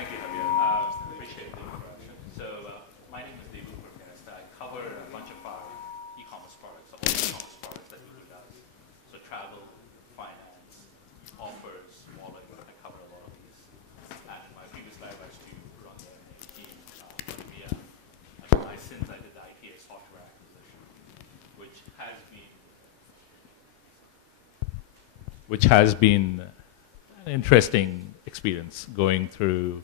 Thank you, Javier. Appreciate the introduction. So, my name is Debu Purkayastha. I cover a bunch of our e-commerce products, all the e-commerce products that Google does. So, travel, finance, offers, wallet. I cover a lot of these. And my previous life, I used to run the M&A team for EMEA. Since I did the ITA software acquisition, which has been an interesting experience going through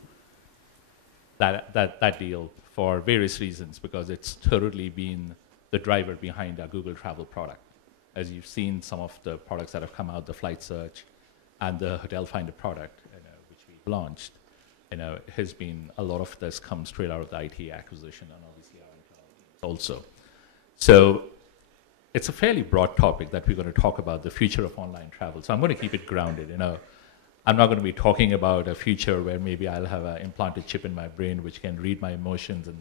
that deal for various reasons, because it's totally been the driver behind our Google Travel product. As you've seen, some of the products that have come out, the Flight Search and the Hotel Finder product, which we launched, has been a lot of this comes straight out of the IT acquisition and obviously our internal also. So it's a fairly broad topic that we're going to talk about, the future of online travel. So I'm going to keep it grounded. I'm not going to be talking about a future where maybe I'll have an implanted chip in my brain which can read my emotions and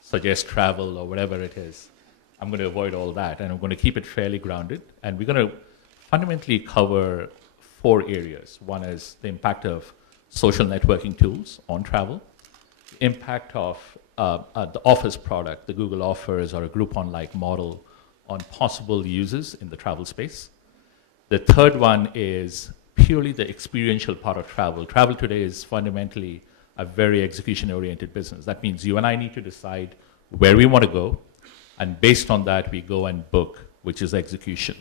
suggest travel or whatever it is. I'm going to avoid all that, and I'm going to keep it fairly grounded. And we're going to fundamentally cover 4 areas. One is the impact of social networking tools on travel, the impact of the Offers product, the Google Offers or a Groupon-like model on possible uses in the travel space. The third one is purely the experiential part of travel. Travel today is fundamentally a very execution-oriented business. That means you and I need to decide where we want to go, and based on that, we go and book, which is execution.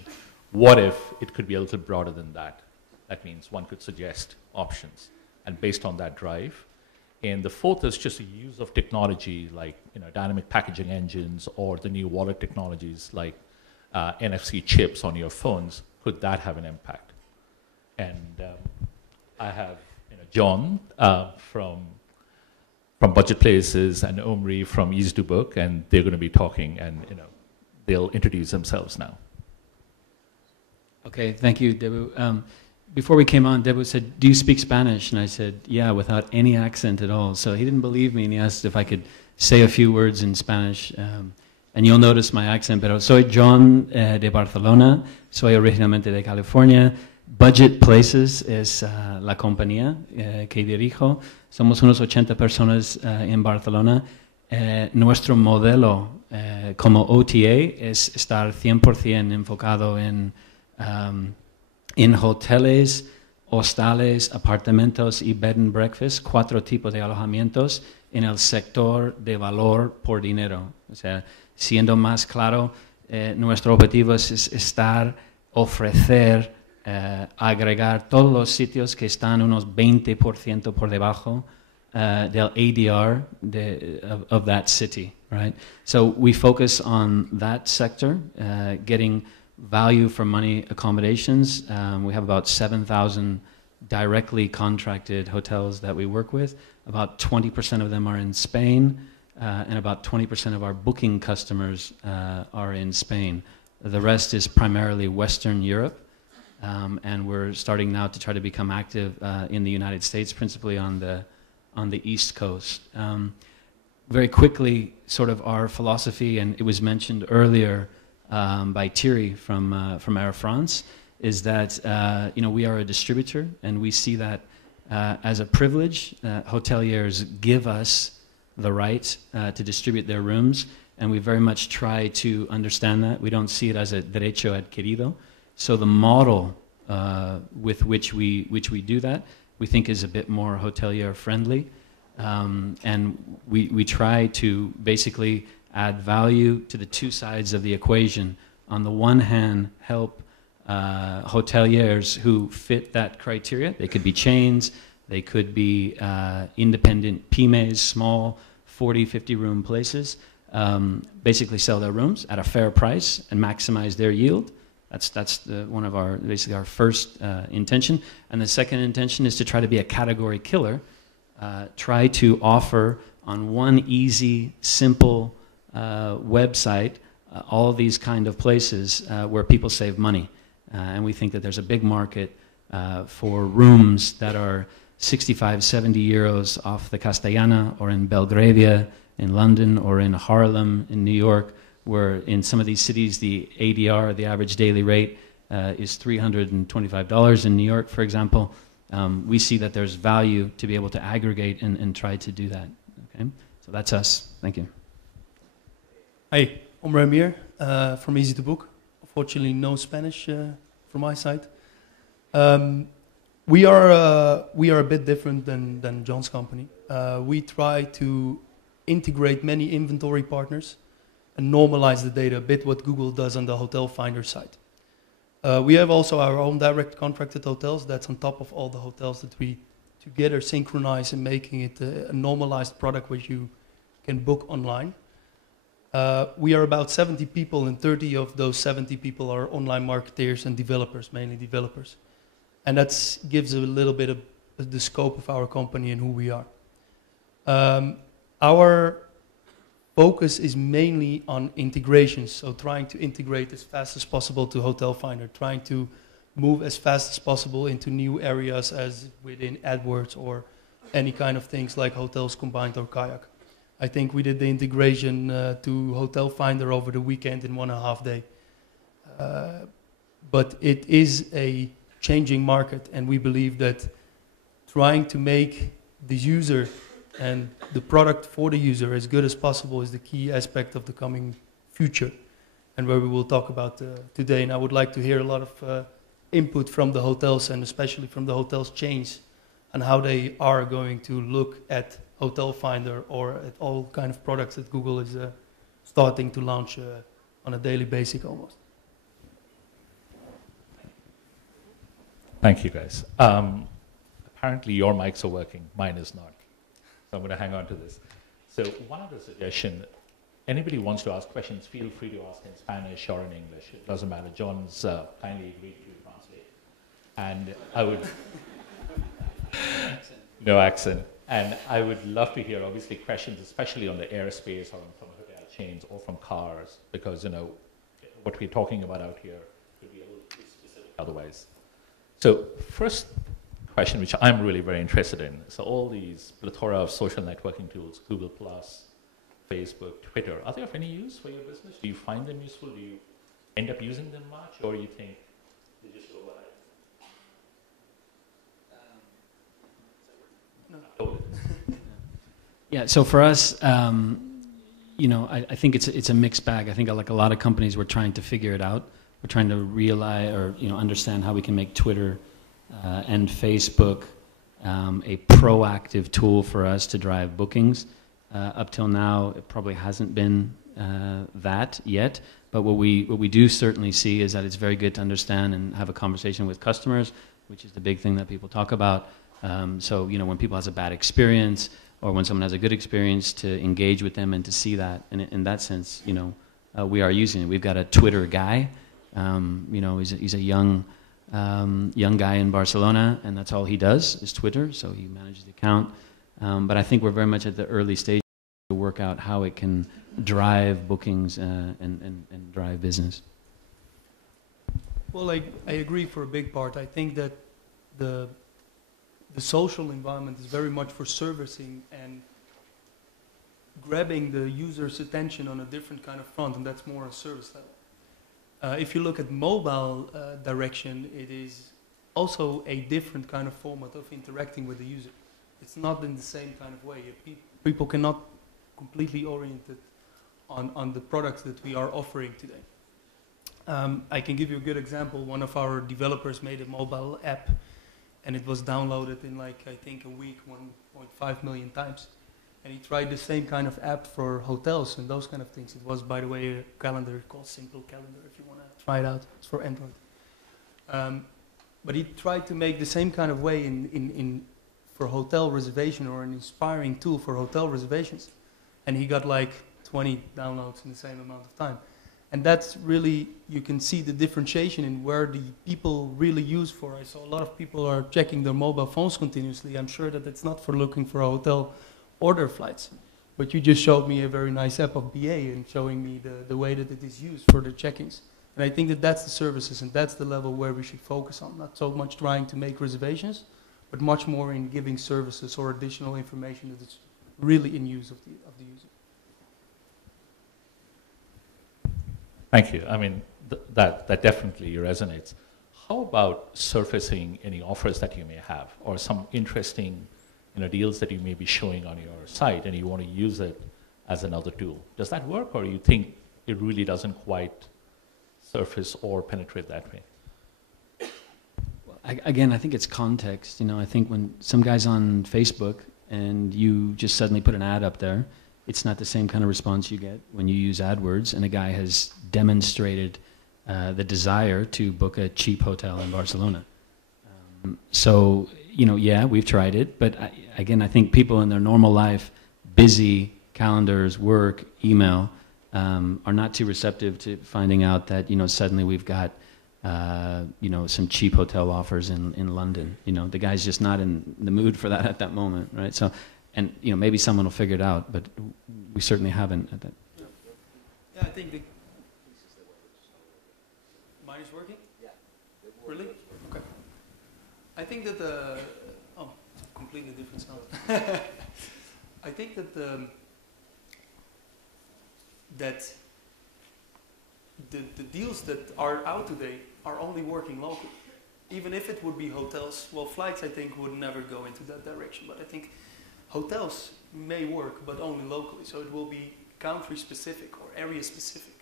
What if it could be a little broader than that? That means one could suggest options, and based on that, drive. And the fourth is just a use of technology like dynamic packaging engines or the new wallet technologies like NFC chips on your phones. Could that have an impact? And I have John from Budget Places and Omri from easytobook, and they're going to be talking, and they'll introduce themselves now. Okay, thank you, Debu. Before we came on, Debu said, "Do you speak Spanish?" And I said, "Yeah," without any accent at all. So he didn't believe me, and he asked if I could say a few words in Spanish. And you'll notice my accent, pero soy John de Barcelona, soy originalmente de California. Budget Places es la compañía que dirijo. Somos unos 80 personas en Barcelona. Nuestro modelo como OTA es estar 100% enfocado en hoteles, hostales, apartamentos y bed and breakfast, 4 tipos de alojamientos en el sector de valor por dinero. O sea, siendo más claro, nuestro objetivo es ofrecer, agregar todos los sitios que están unos 20% por debajo del ADR of that city, right? So we focus on that sector, getting value for money accommodations. We have about 7,000 directly contracted hotels that we work with. About 20% of them are in Spain, and about 20% of our booking customers are in Spain. The rest is primarily Western Europe, and we're starting now to try to become active in the United States, principally on the East Coast. Very quickly, sort of our philosophy, and it was mentioned earlier by Thierry from Air France, is that we are a distributor, and we see that as a privilege. Hoteliers give us the right to distribute their rooms, and we very much try to understand that. We don't see it as a derecho adquirido. So the model with which we do that, we think is a bit more hotelier friendly, and we try to basically add value to the 2 sides of the equation. On the one hand, help hoteliers who fit that criteria. They could be chains, they could be independent pymes, small 40, 50 room places, basically sell their rooms at a fair price and maximize their yield. That's one of our, basically our first intention. And the second intention is to try to be a category killer, try to offer on one easy, simple website all of these kind of places where people save money. And we think that there's a big market for rooms that are 65, 70 euros off the Castellana, or in Belgravia in London, or in Harlem in New York, where in some of these cities the ADR, the average daily rate, is $325 in New York, for example. we see that there's value to be able to aggregate and try to do that. Okay, so that's us. Thank you. Hi, Omri Amir from easytobook. Unfortunately, no Spanish from my side. We are a bit different than John's company. We try to integrate many inventory partners and normalize the data a bit what Google does on the hotel finder side. We have also our own direct contracted hotels. That's on top of all the hotels that we together synchronize and making it a normalized product which you can book online. We are about 70 people, and 30 of those 70 people are online marketeers and developers, mainly developers. And that gives a little bit of the scope of our company and who we are. Our focus is mainly on integrations, so trying to integrate as fast as possible to Hotel Finder, trying to move as fast as possible into new areas as within AdWords or any kind of things like hotels combined or kayak. I think we did the integration to Hotel Finder over the weekend in 1.5 days. But it is a changing market, and we believe that trying to make the user and the product for the user as good as possible is the key aspect of the coming future, and where we will talk about today. And I would like to hear a lot of input from the hotels, and especially from the hotels chains, on how they are going to look at Hotel Finder or at all kind of products that Google is starting to launch on a daily basis almost. Thank you, guys. Apparently your mics are working, mine is not. So I'm going to hang on to this. So one other suggestion, anybody wants to ask questions, feel free to ask in Spanish or in English. It doesn't matter. John's kindly agreed to translate. And I would... No accent. And I would love to hear, obviously, questions, especially on the airspace or from hotel chains or from cars, because, you know, what we're talking about out here could be a little too specific otherwise. So first question, which I'm really very interested in, so all these plethora of social networking tools, Google+, Facebook, Twitter, are they of any use for your business? Do you find them useful? Do you end up using them much, or you think they just go by? Yeah, so for us, you know, I think it's a mixed bag. I think like a lot of companies, we're trying to figure it out. We're trying to realize or understand how we can make Twitter and Facebook a proactive tool for us to drive bookings. Up till now, it probably hasn't been that yet. But what we do certainly see is that it's very good to understand and have a conversation with customers, which is the big thing that people talk about. So when people has a bad experience, or when someone has a good experience, to engage with them and to see that. And in that sense, we are using it. We've got a Twitter guy. He's a young guy in Barcelona, and that's all he does is Twitter. So he manages the account. But I think we're very much at the early stage to work out how it can drive bookings and drive business. Well, I agree for a big part. I think that the social environment is very much for servicing and grabbing the user's attention on a different kind of front, and that's more a service level. If you look at mobile direction, it is also a different kind of format of interacting with the user. It's not in the same kind of way. People cannot completely oriented on the products that we are offering today. I can give you a good example. One of our developers made a mobile app, and it was downloaded in a week 1.5 million times. And he tried the same kind of app for hotels and those kind of things. It was, by the way, a calendar called Simple Calendar, if you want to try it out. It's for Android. But he tried to make the same kind of way for hotel reservation, or an inspiring tool for hotel reservations. And he got 20 downloads in the same amount of time. And that's really, you can see the differentiation in where the people really use for. I saw a lot of people are checking their mobile phones continuously. I'm sure that it's not for looking for a hotel order flights. But you just showed me a very nice app of BA and showing me the way that it is used for the check-ins. And I think that that's the services, and that's the level where we should focus on. Not so much trying to make reservations, but much more in giving services or additional information that is really in use of the user. Thank you. I mean, that definitely resonates. how about surfacing any offers that you may have, or some interesting, deals that you may be showing on your site, and you want to use it as another tool? Does that work, or you think it really doesn't quite surface or penetrate that way? Again, I think it's context. I think when some guy's on Facebook and you just suddenly put an ad up there, it's not the same kind of response you get when you use AdWords and a guy has demonstrated the desire to book a cheap hotel in Barcelona. So, yeah, we've tried it, but again, I think people in their normal life, busy, calendars, work, email, are not too receptive to finding out that, suddenly we've got some cheap hotel offers in London. The guy's just not in the mood for that at that moment, right? So, and maybe someone will figure it out, but we certainly haven't at that. Yeah, I think mine is working. Yeah. Really? Okay. I think that it's a completely different sound. I think that the deals that are out today are only working locally. Even if it would be hotels, well, flights I think would never go into that direction, but I think hotels may work, but only locally. So it will be country specific or area specific.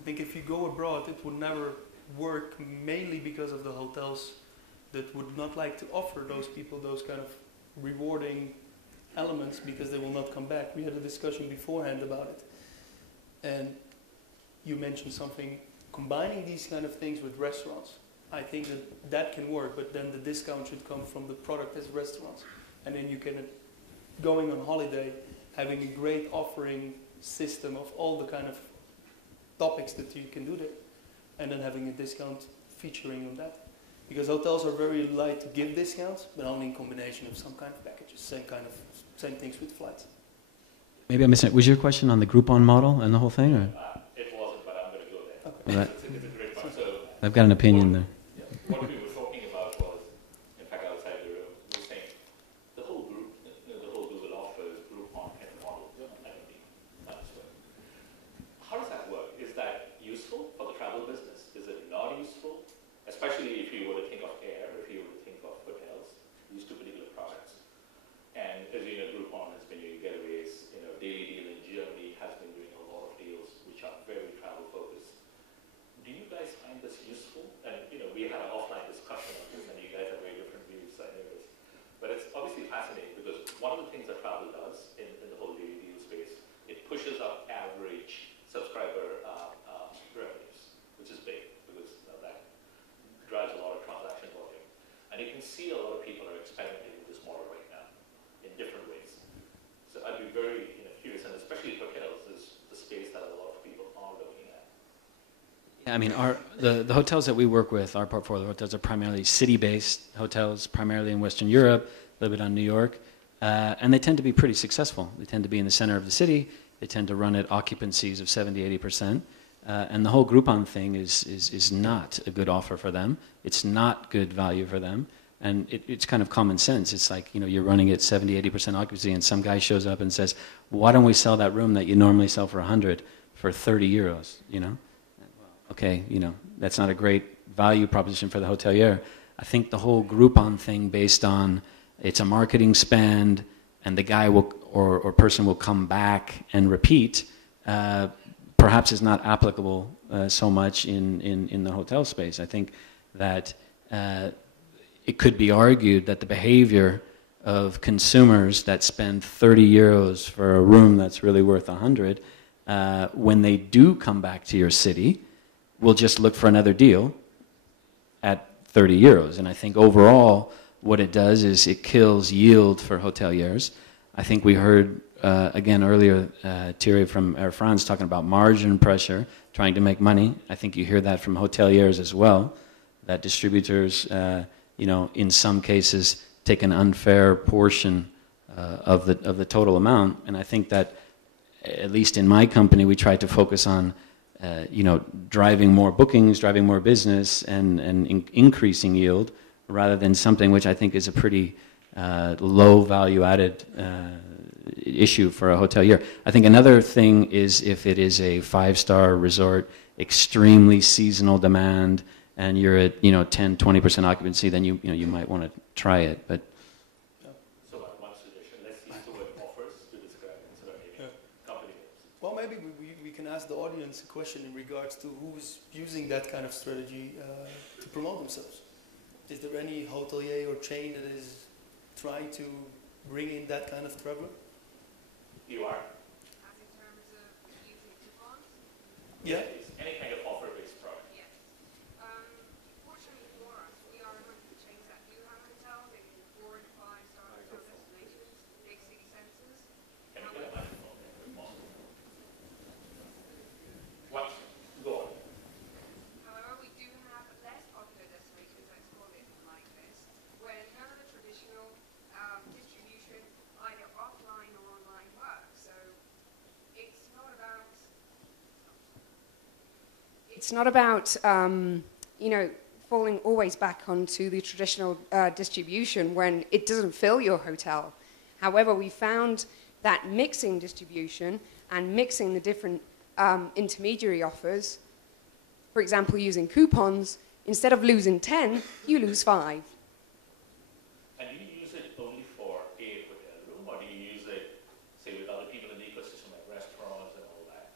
I think if you go abroad, it would never work, mainly because of the hotels that would not like to offer those people those kind of rewarding elements, because they will not come back. We had a discussion beforehand about it. And you mentioned something, combining these kind of things with restaurants. I think that can work, but then the discount should come from the product as restaurants. And then you can, going on holiday, having a great offering system of all the kind of topics that you can do there. And then having a discount featuring on that. Because hotels are very light to give discounts, but only in combination of some kind of packages. Same things with flights. Maybe I missed it. Was your question on the Groupon model and the whole thing? Or? It wasn't, but I'm going to go there. Okay. Right. It's a great point. So I've got an opinion there. Yeah, what we were talking about was, in fact, outside the room, we were saying the whole Google offers Groupon kind of model. That's right. How does that work? Is that useful for the travel business? Is it not useful? Especially if you were to think of air, if you were to think of hotels, these two particular products. And as you know, Groupon has been doing getaways. Daily Deal in Germany has been doing a lot of deals which are very travel focused. Do you guys find this useful? And we had an offline discussion on this, and you guys have very different views, I know this. But it's obviously fascinating because one of the things that travel does in the whole Daily Deal space, it pushes up average subscriber revenues, which is big because that drives a lot of transaction volume. And you can see a lot of people are experimenting with this model right now in different ways. So I'd be very curious, and especially hotels is the space that a lot of people are looking at. Yeah, I mean, the hotels that we work with, our portfolio hotels, are primarily city-based hotels, primarily in Western Europe, a little bit on New York, and they tend to be pretty successful. They tend to be in the center of the city. They tend to run at occupancies of 70-80%. And the whole Groupon thing is not a good offer for them. It's not good value for them. And it's kind of common sense. It's like, you're running at 70-80% occupancy, and some guy shows up and says, why don't we sell that room that you normally sell for 100 for 30 euros, Okay, that's not a great value proposition for the hotelier. I think the whole Groupon thing, based on it's a marketing spend and the guy will or person will come back and repeat, perhaps is not applicable so much in the hotel space. I think that it could be argued that the behavior of consumers that spend 30 euros for a room that's really worth 100, when they do come back to your city, will just look for another deal at 30 euros. And I think overall what it does is it kills yield for hoteliers. I think we heard, again earlier, Thierry from Air France talking about margin pressure, trying to make money. I think you hear that from hoteliers as well, that distributors in some cases take an unfair portion of the total amount. And I think that, at least in my company, we try to focus on driving more bookings, driving more business, and increasing yield, rather than something which I think is a pretty low value added issue for a hotelier. I think another thing is if it is a 5-star resort, extremely seasonal demand, and you're at 10-20% occupancy, then you might want to try it. But so one suggestion: let's use the word offers to describe it instead of maybe company names. Well, maybe we can ask the audience a question in regards to who's using that kind of strategy to promote themselves. Is there any hotelier or chain that is trying to bring in that kind of traveler? You are? As in terms of using coupons? Yeah. Any kind of offer-based product. Yes. Fortunately for us, we are among the chains that do have hotels in 4 and 5-star hotel destinations, big city centres. Can you get a microphone there if possible? What? Go on. However, we do have less popular destinations, let's call it like this, where none of the traditional distribution, either offline or online, works. So it's not about falling always back onto the traditional distribution when it doesn't fill your hotel. However, we found that mixing distribution and mixing the different intermediary offers, for example, using coupons, instead of losing 10, you lose 5. And do you use it only for a hotel room, or do you use it, say, with other people in the ecosystem, like restaurants and all that?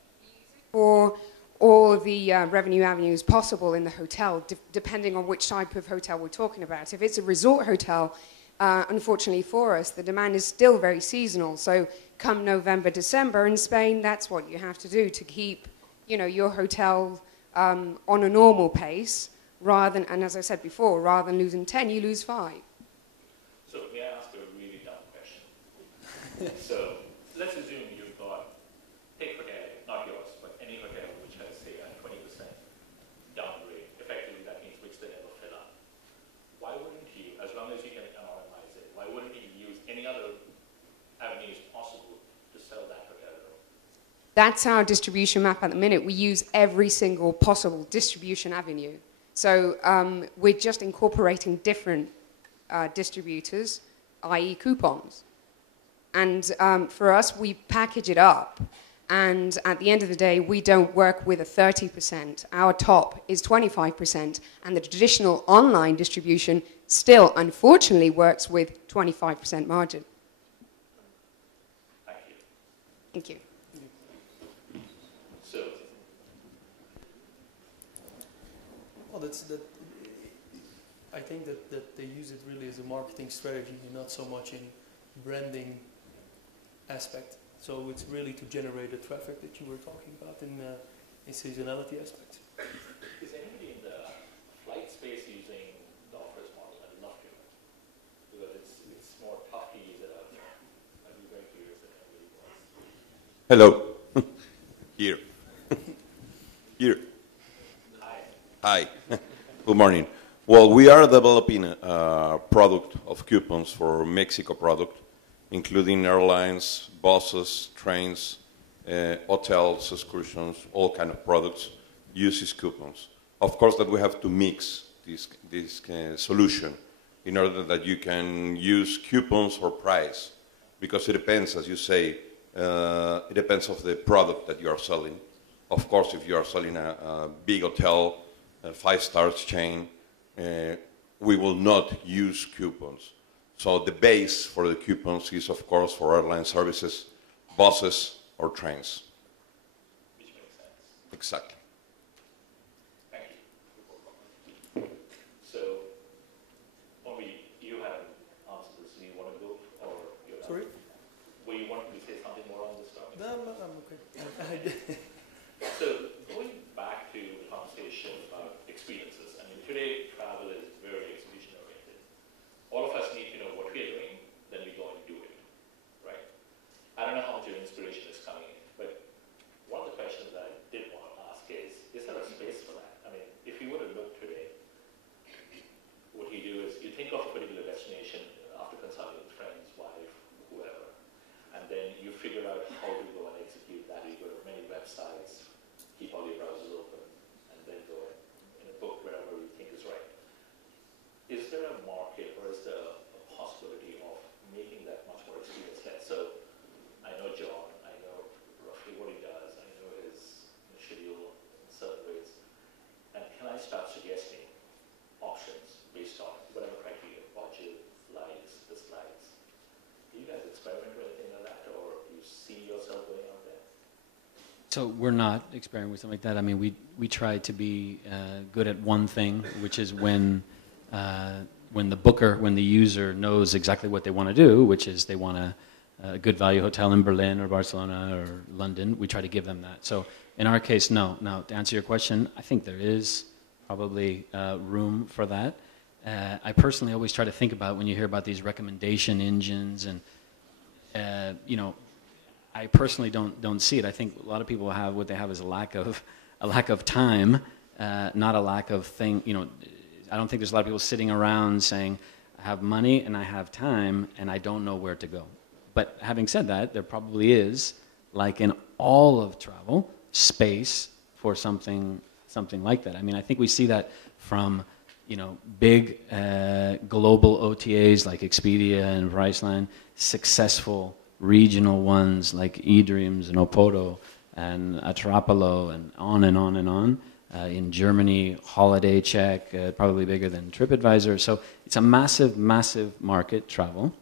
For all the revenue avenues possible in the hotel, depending on which type of hotel we're talking about. If it's a resort hotel, unfortunately for us, the demand is still very seasonal. So come November, December in Spain, that's what you have to do to keep, your hotel on a normal pace, rather than, and as I said before, rather than losing 10, you lose 5. So may I ask a really dumb question? So let's assume you've got, take hotel, not yours, but any hotel which has, say, a 20% downgrade. Effectively, that means which they never fill up. Why wouldn't you, as long as you can anonymize it, why wouldn't you use any other avenues possible to sell that hotel room? That's our distribution map at the minute. We use every single possible distribution avenue. So we're just incorporating different distributors, i.e. coupons. And for us, we package it up. And at the end of the day, we don't work with a 30%. Our top is 25%. And the traditional online distribution still, unfortunately, works with 25% margin. Thank you. Thank you. So, Well, I think that they use it really as a marketing strategy and not so much in branding aspect. So it's really to generate the traffic that you were talking about in seasonality aspects. is anybody in the flight space using the offers model? I'd love to, because it's more tough to use it out there. I'd be very curious if anybody was. Hello. Here. Here. Hi. Hi. Good morning. Well, we are developing a product of coupons for Mexico product, including airlines, buses, trains, hotels, excursions, all kind of products uses coupons. Of course, that we have to mix this solution in order that you can use coupons or price, because it depends, as you say, it depends of the product that you are selling. Of course, if you are selling a big hotel, a 5-star chain, we will not use coupons. So the base for the coupons is, of course, for airline services, buses, or trains. Which makes sense. Exactly. Thank you. So, Omri, you haven't answered this. Do you want to go, or you're Sorry? Were you wanting to say something more on this topic? No, I'm okay. So, going back to the conversation about experiences, I mean, today travel is very exhibition-oriented. All of us need to know what we're doing, then we go and do it, right? I don't know how much your inspiration is coming in, but one of the questions that I did want to ask is there a space for that? I mean, if you were to look today, what you do is you think of a particular destination after consulting with friends, wife, whoever, So we're not experimenting with something like that. I mean, we try to be good at one thing, which is when the user knows exactly what they want to do, which is they want a good value hotel in Berlin or Barcelona or London, we try to give them that. So in our case, no. Now, to answer your question, I think there is probably room for that. I personally always try to think about when you hear about these recommendation engines and, I personally don't see it. I think a lot of people have what they have is a lack of time, not a lack of thing. I don't think there's a lot of people sitting around saying, I have money and I have time and I don't know where to go. But having said that, there probably is, like in all of travel, space for something like that. I mean, I think we see that from big global OTAs like Expedia and Priceline, successful regional ones like eDreams and Opodo and Atrapalo and on and on and on. In Germany, Holiday Check, probably bigger than TripAdvisor. So it's a massive, massive market, travel.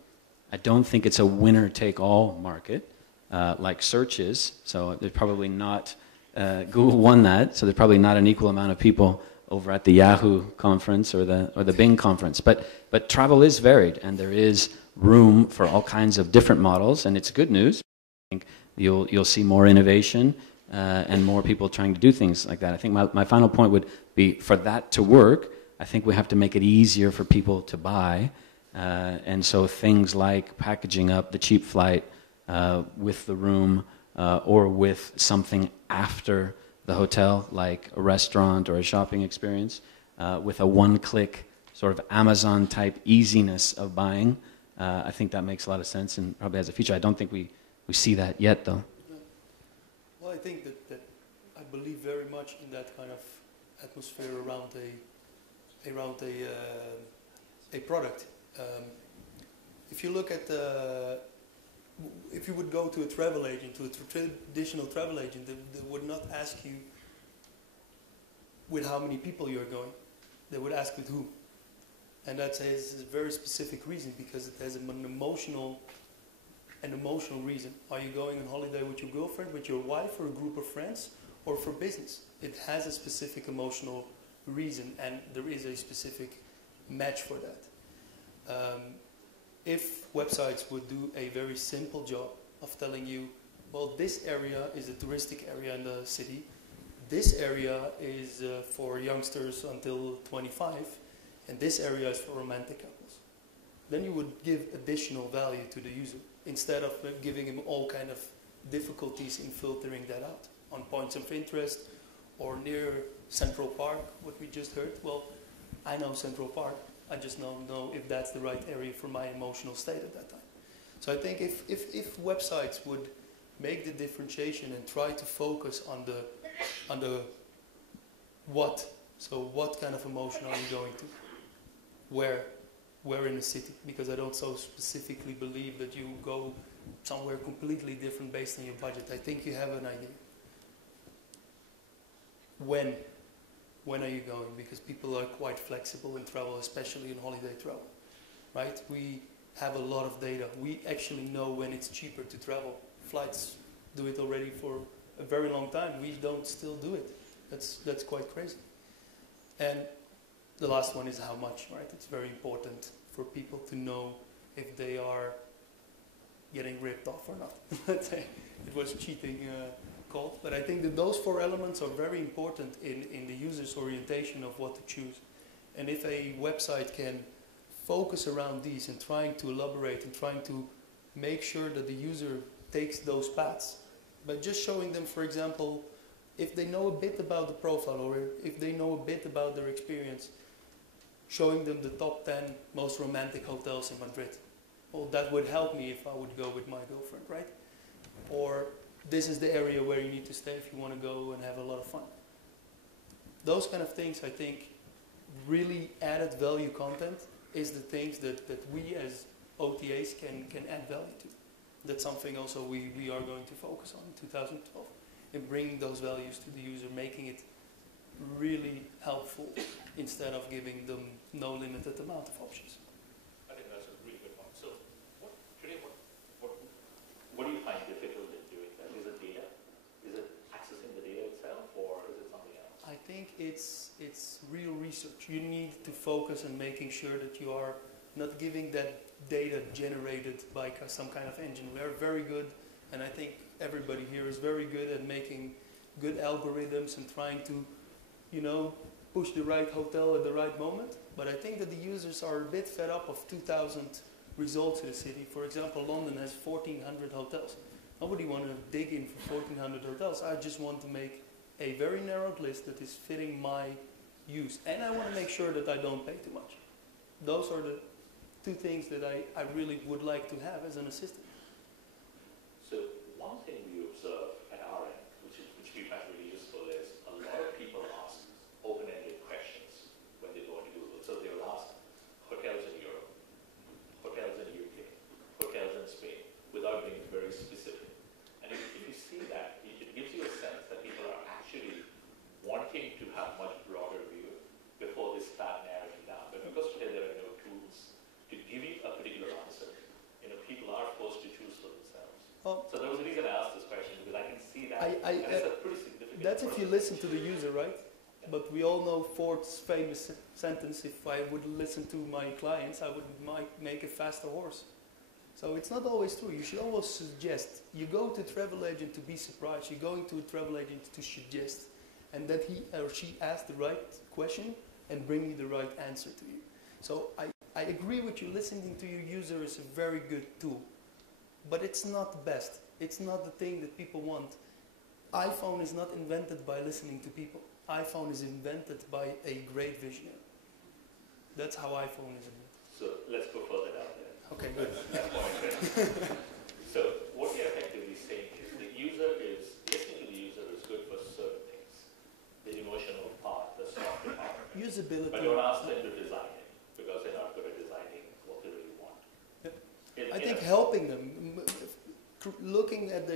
I don't think it's a winner-take-all market like search is. So there's probably not, Google won that, so there's probably not an equal amount of people over at the Yahoo conference or the Bing conference. But travel is varied, and there is room for all kinds of different models, and it's good news. I think you'll see more innovation and more people trying to do things like that. I think my final point would be, for that to work, I think we have to make it easier for people to buy. And so things like packaging up the cheap flight with the room or with something after the hotel, like a restaurant or a shopping experience, with a one-click sort of Amazon-type easiness of buying. I think that makes a lot of sense and probably has a future. I don't think we see that yet, though. Well, I think that I believe very much in that kind of atmosphere around a product. If you look at if you would go to a travel agent, to a traditional travel agent, they would not ask you with how many people you're going. They would ask with whom. And that's a very specific reason, because it has an emotional reason. Are you going on holiday with your girlfriend, with your wife, or a group of friends, or for business? It has a specific emotional reason, and there is a specific match for that. If websites would do a very simple job of telling you, well, this area is a touristic area in the city, this area is for youngsters until 25, and this area is for romantic couples, then you would give additional value to the user, instead of giving him all kind of difficulties in filtering that out. On points of interest or near Central Park, what we just heard, well, I know Central Park, I just don't know if that's the right area for my emotional state at that time. So I think if websites would make the differentiation and try to focus on the what, so what kind of emotion are you going to? Where in the city? Because I don't so specifically believe that you go somewhere completely different based on your budget. I think you have an idea. When are you going? Because people are quite flexible in travel, especially in holiday travel, right? We have a lot of data. We actually know when it's cheaper to travel. Flights do it already for a very long time. We don't still do it. That's quite crazy. And the last one is how much, right? It's very important for people to know if they are getting ripped off or not. Let's say it was cheating called. But I think that those four elements are very important in the user's orientation of what to choose. And if a website can focus around these and trying to elaborate and trying to make sure that the user takes those paths, by just showing them, for example, if they know a bit about the profile or if they know a bit about their experience, showing them the top 10 most romantic hotels in Madrid. Well, that would help me if I would go with my girlfriend, right? Or this is the area where you need to stay if you want to go and have a lot of fun. Those kind of things, I think, really added value content is the things that we as OTAs can add value to. That's something also we are going to focus on in 2012, in bringing those values to the user, making it really helpful instead of giving them no limited amount of options. I think that's a really good one. So, what do you find difficult in doing that? Is it data? Is it it's real research. You need to focus on making sure that you are not giving that data generated by some kind of engine. We are very good, and I think everybody here is very good at making good algorithms and trying to, you know, push the right hotel at the right moment. But I think that the users are a bit fed up of 2,000 results in the city. For example, London has 1,400 hotels. Nobody wants to dig in for 1,400 hotels. I just want to make a very narrowed list that is fitting my use. And I want to make sure that I don't pay too much. Those are the two things that I really would like to have as an assistant. So one thing we observe at our end, which we find really useful, is a lot of people ask open-ended questions when they go into Google. So they will ask hotels in Europe, hotels in UK, hotels in Spain, without being very specific. And if you see that, it gives you a sense that people are actually wanting to have much broader view before they start narrowing down. But because today there are no tools to give you a particular answer, you know, people are forced to choose for themselves. So there was a reason I asked this question, because I can see that and it's a pretty significant That's if you listen to the user, right? But we all know Ford's famous sentence, if I would listen to my clients, I would make a faster horse. So it's not always true. You should always suggest. You go to a travel agent to be surprised. You're going to a travel agent to suggest. And that he or she asks the right question and bring you the right answer to you. So I agree with you. Listening to your user is a very good tool. But it's not the best. It's not the thing that people want. iPhone is not invented by listening to people. iPhone is invented by a great visionary. That's how iPhone is invented. So let's go further down there. Okay, good. So what we are effectively saying is listening to the user is good for certain things. The emotional part, the software part. Usability. But don't ask them to design it, because they're not good at designing what they really want. Yeah. I think helping them, looking at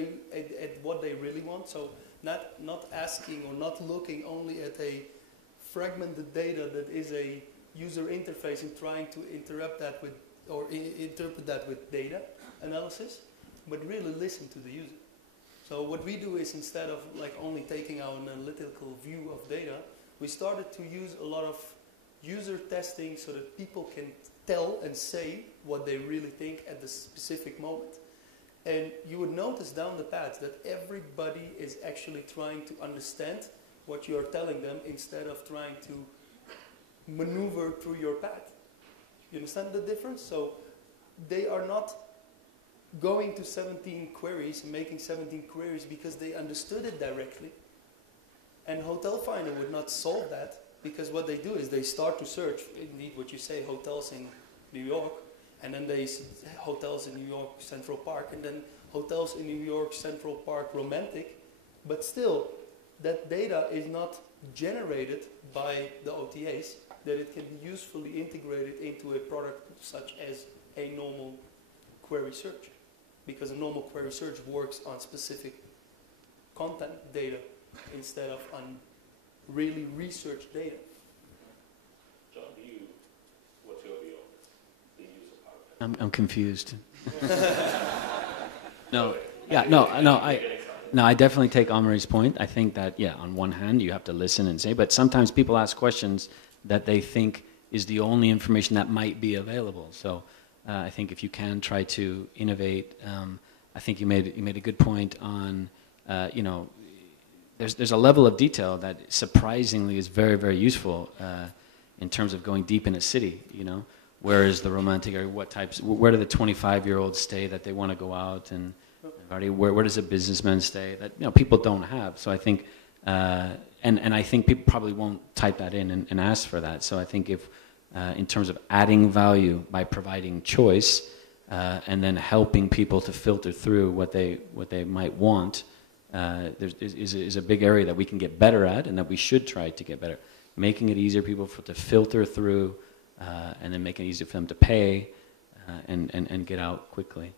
what they really want, so not asking or not looking only at a fragmented data that is a user interface and trying to interpret that with data analysis, but really listen to the user. So what we do is, instead of like only taking our analytical view of data, we started to use a lot of user testing so that people can tell and say what they really think at the specific moment. And you would notice down the path that everybody is actually trying to understand what you are telling them instead of trying to maneuver through your path. You understand the difference? So they are not going to 17 queries and making 17 queries because they understood it directly. And Hotel Finder would not solve that, because what they do is they start to search, indeed what you say, hotels in New York, and then they hotels in New York Central Park, and then hotels in New York Central Park Romantic, but still that data is not generated by the OTAs, that it can be usefully integrated into a product such as a normal query search, because a normal query search works on specific content data instead of on really research data. John, what's your view on the user part of it? I'm confused. I definitely take Omri's point. I think that, on one hand, you have to listen and say, but sometimes people ask questions that they think is the only information that might be available. So I think if you can try to innovate, I think you made a good point on, there's a level of detail that surprisingly is very, very useful in terms of going deep in a city, Where is the romantic area? Where do the 25-year-olds stay that they want to go out, and where does a businessman stay that people don't have? So I think, and I think people probably won't type that in and ask for that. So I think if, in terms of adding value by providing choice, and then helping people to filter through what they might want, is a big area that we can get better at, and that we should try to get better. Making it easier to filter through, and then making it easier for them to pay, and get out quickly.